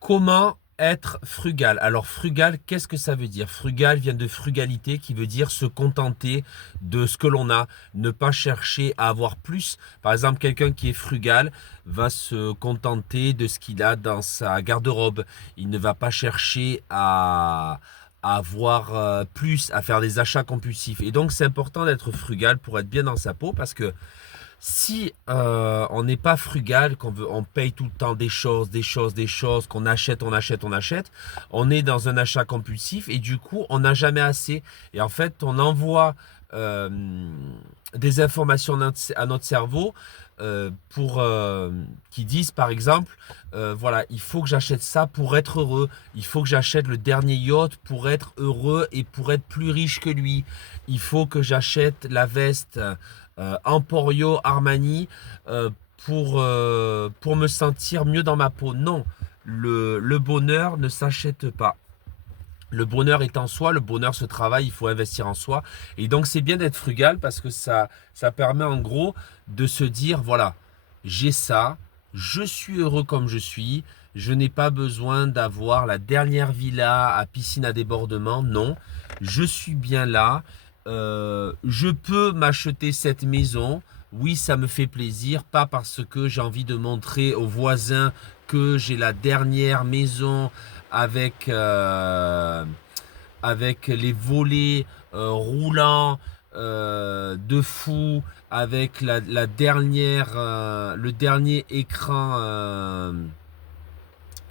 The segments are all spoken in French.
Comment être frugal? Alors frugal, qu'est-ce que ça veut dire? Frugal vient de frugalité qui veut dire se contenter de ce que l'on a, ne pas chercher à avoir plus. Par exemple, quelqu'un qui est frugal va se contenter de ce qu'il a dans sa garde-robe. Il ne va pas chercher à avoir plus, à faire des achats compulsifs. Et donc c'est important d'être frugal pour être bien dans sa peau parce que si on n'est pas frugal, on paye tout le temps des choses, qu'on achète, on achète, on est dans un achat compulsif et du coup, on n'a jamais assez. Et en fait, on envoie euh, des informations à notre cerveau qui disent, par exemple, voilà, il faut que j'achète ça pour être heureux. Il faut que j'achète le dernier yacht pour être heureux et pour être plus riche que lui. Il faut que j'achète la veste Emporio Armani pour me sentir mieux dans ma peau. Non, le bonheur ne s'achète pas. Le bonheur est en soi, le bonheur se travaille, il faut investir en soi. Et donc c'est bien d'être frugal parce que ça permet en gros de se dire, voilà, j'ai ça, je suis heureux comme je n'ai pas besoin d'avoir la dernière villa à piscine à débordement, non, je suis bien là, je peux m'acheter cette maison, oui ça me fait plaisir, pas parce que j'ai envie de montrer aux voisins que j'ai la dernière maison avec, avec les volets roulants de fou, avec la dernière, le dernier écran,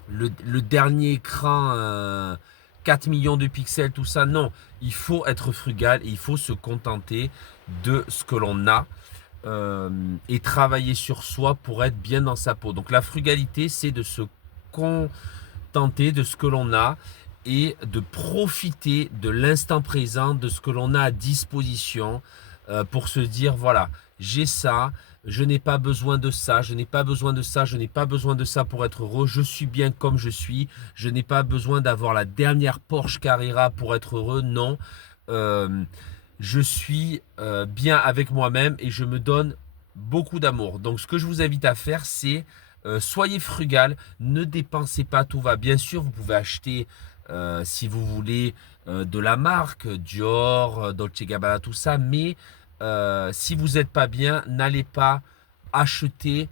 le dernier écran 4 millions de pixels, tout ça. Non, il faut être frugal et il faut se contenter de ce que l'on a et travailler sur soi pour être bien dans sa peau. Donc la frugalité, c'est de se contenter de ce que l'on a et de profiter de l'instant présent, de ce que l'on a à disposition pour se dire, voilà, j'ai ça, je n'ai pas besoin de ça, je n'ai pas besoin de ça, je n'ai pas besoin de ça pour être heureux, je suis bien comme je n'ai pas besoin d'avoir la dernière Porsche Carrera pour être heureux, non. Euh, je suis bien avec moi-même et je me donne beaucoup d'amour. Donc ce que je vous invite à faire, c'est soyez frugal, ne dépensez pas, tout va. Bien sûr, vous pouvez acheter, si vous voulez, de la marque, Dior, Dolce Gabbana, tout ça, mais si vous n'êtes pas bien, n'allez pas acheter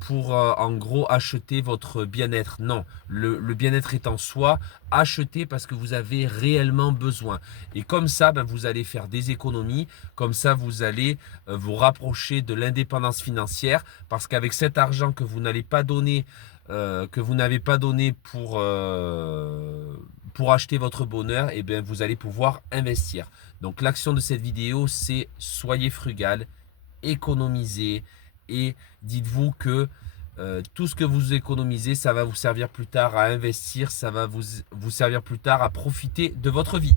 pour en gros acheter votre bien-être. Non, le bien-être est en soi. Achetez parce que vous avez réellement besoin. Et comme ça, ben, vous allez faire des économies. Comme ça, vous allez vous rapprocher de l'indépendance financière. Parce qu'avec cet argent que vous n'allez pas donner, que vous n'avez pas donné pour acheter votre bonheur, et bien, vous allez pouvoir investir. Donc l'action de cette vidéo, c'est soyez frugal, économisez et dites-vous que tout ce que vous économisez, ça va vous servir plus tard à investir, ça va vous servir plus tard à profiter de votre vie.